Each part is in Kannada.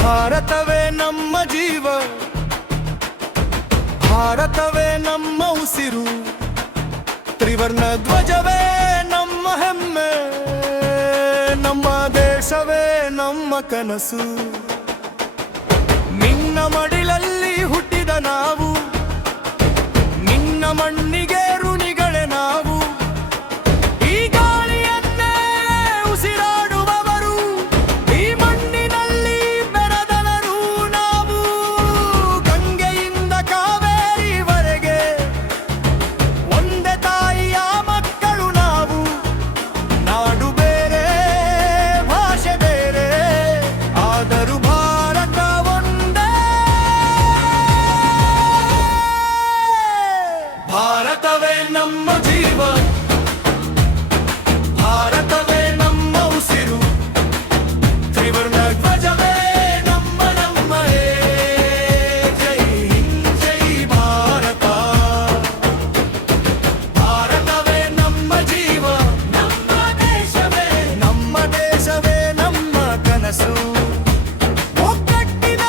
ಭಾರತವೇ ನಮ್ಮ ಜೀವ, ಭಾರತವೇ ನಮ್ಮ ಉಸಿರು, ತ್ರಿವರ್ಣ ಧ್ವಜವೇ ನಮ್ಮ ಹೆಮ್ಮೆ, ನಮ್ಮ ದೇಶವೇ ನಮ್ಮ ಕನಸು. ನಿನ್ನ ಮಡಿಲಲ್ಲಿ ಹುಟ್ಟಿದ ನಾವು, ನಿನ್ನ ಮಣ್ಣಿಗೆ ಋಣಿಗಳೇ ನಾವು. ಈ ಗಾಳಿಯನ್ನೇ ಉಸಿರಾಡುವವರು, ಈ ಮಣ್ಣಿನಲ್ಲಿ ಬೆರೆದವರು ನಾವು. ಗಂಗೆಯಿಂದ ಕಾವೇರಿವರೆಗೆ ಒಂದೇ ತಾಯಿಯ ಮಕ್ಕಳು ನಾವು. ನಾಡು ಬೇರೆ, ಭಾಷೆ ಬೇರೆ, ಆದರೂ ಭಾರತ ಒಂದೇ. ಭಾರತವೇ ನಮ್ಮ ಜೀವ, ಭಾರತವೇ ನಮ್ಮ ಉಸಿರು, ತ್ರಿವರ್ಣ ಧ್ವಜವೇ ನಮ್ಮ ನಮ್ಮದೇ. ಜೈ ಹಿಂದ್ ಜೈ ಭಾರತ. ಭಾರತವೇ ನಮ್ಮ ಜೀವ, ನಮ್ಮ ದೇಶವೇ ನಮ್ಮ ಕನಸು. ಒಗ್ಗಟ್ಟಿನ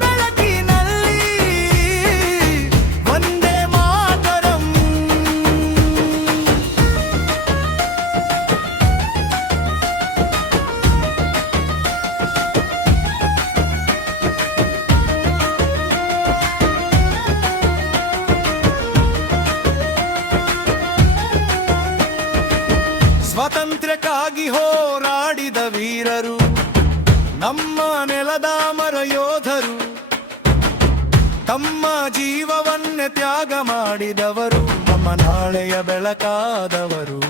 ಬೆಳಕಿನಲ್ಲಿ ವಂದೇ ಮಾತರಂ. ಸ್ವಾತಂತ್ರ್ಯಕ್ಕಾಗಿ ಹೋರಾಡಿದ ವೀರರು, ನಮ್ಮ ನೆಲದ ಮರ ಯೋಧರು, ತಮ್ಮ ಜೀವವನ್ನೇ ತ್ಯಾಗ ಮಾಡಿದವರು, ನಮ್ಮ ನಾಳೆಯ ಬೆಳಕಾದವರು.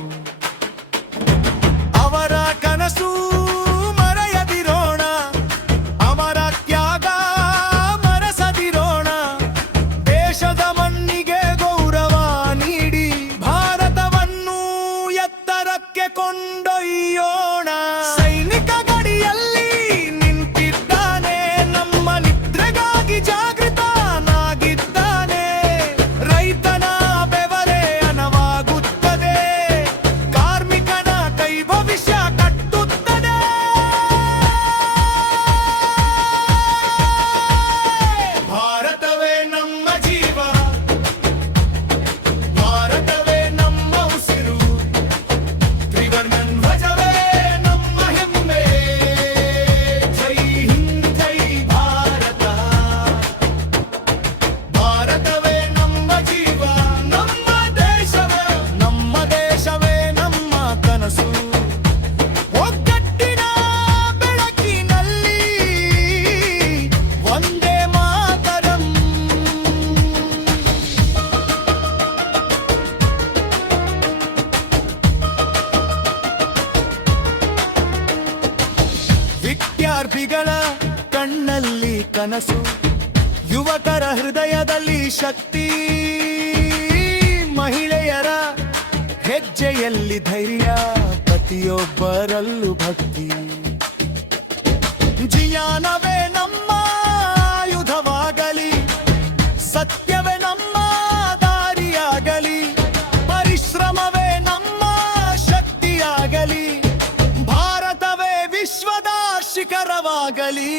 ಅವರ ಕನಸು ಮರೆಯದಿರೋಣ, ಅವರ ತ್ಯಾಗ ಮರೆಸದಿರೋಣ. ದೇಶದ ಮಣ್ಣಿಗೆ ಗೌರವ ನೀಡಿ ಭಾರತವನ್ನು ಎತ್ತರಕ್ಕೆ ಕೊಂಡೊಯ್ಯೋಣ. ಸೈನಿಕ ಗಡಿಯಲ್ಲಿ ನಿಂತಿದ್ದಾನೆ, ನಮ್ಮ ನಿದ್ರೆಗಾಗಿ ಜಾಗೃತನಾಗಿದ್ದಾನೆ. ರೈತನ ಬೆವರೇ ಅನವಾಗುತ್ತದೆ, ಕಾರ್ಮಿಕನ ಕೈ ಭವಿಷ್ಯ ಕಟ್ಟುತ್ತದೆ. ಭಾರತವೇ ನಮ್ಮ ಜೀವ, ಭಾರತವೇ ನಮ್ಮ ಉಸಿರು, ತ್ರಿವರ್ಣ ಧ್ವಜವೇ ನಮ್ಮ ಹೆಮ್ಮೆ. ಜೈ ಹಿಂದ್ ಜೈ ಭಾರತ. ಭಾರತವೇ ನಮ್ಮ ಜೀವ, ನಮ್ಮ ದೇಶವೇ ನಮ್ಮ ಕನಸು. ಒಗ್ಗಟ್ಟಿನ ಬೆಳಕಿನಲ್ಲಿ ವಂದೇ ಮಾತರಂ. ವಿದ್ಯಾರ್ಥಿಗಳ ಕಣ್ಣಲ್ಲಿ ಕನಸು, ಯುವಕರ ಹೃದಯದಲ್ಲಿ ಶಕ್ತಿ, ಮಹಿಳೆಯರ ಹೆಜ್ಜೆಯಲ್ಲಿ ಧೈರ್ಯ, ಪ್ರತಿಯೊಬ್ಬರಲ್ಲೂ ಭಕ್ತಿ. ಜಿಯಾನವೇ ನಮ್ಮ ಆಯುಧವಾಗಲಿ, ಸತ್ಯವೇ ನಮ್ಮ ದಾರಿಯಾಗಲಿ, ಪರಿಶ್ರಮವೇ ನಮ್ಮ ಶಕ್ತಿಯಾಗಲಿ, ಭಾರತವೇ ವಿಶ್ವದ ಶಿಖರವಾಗಲಿ.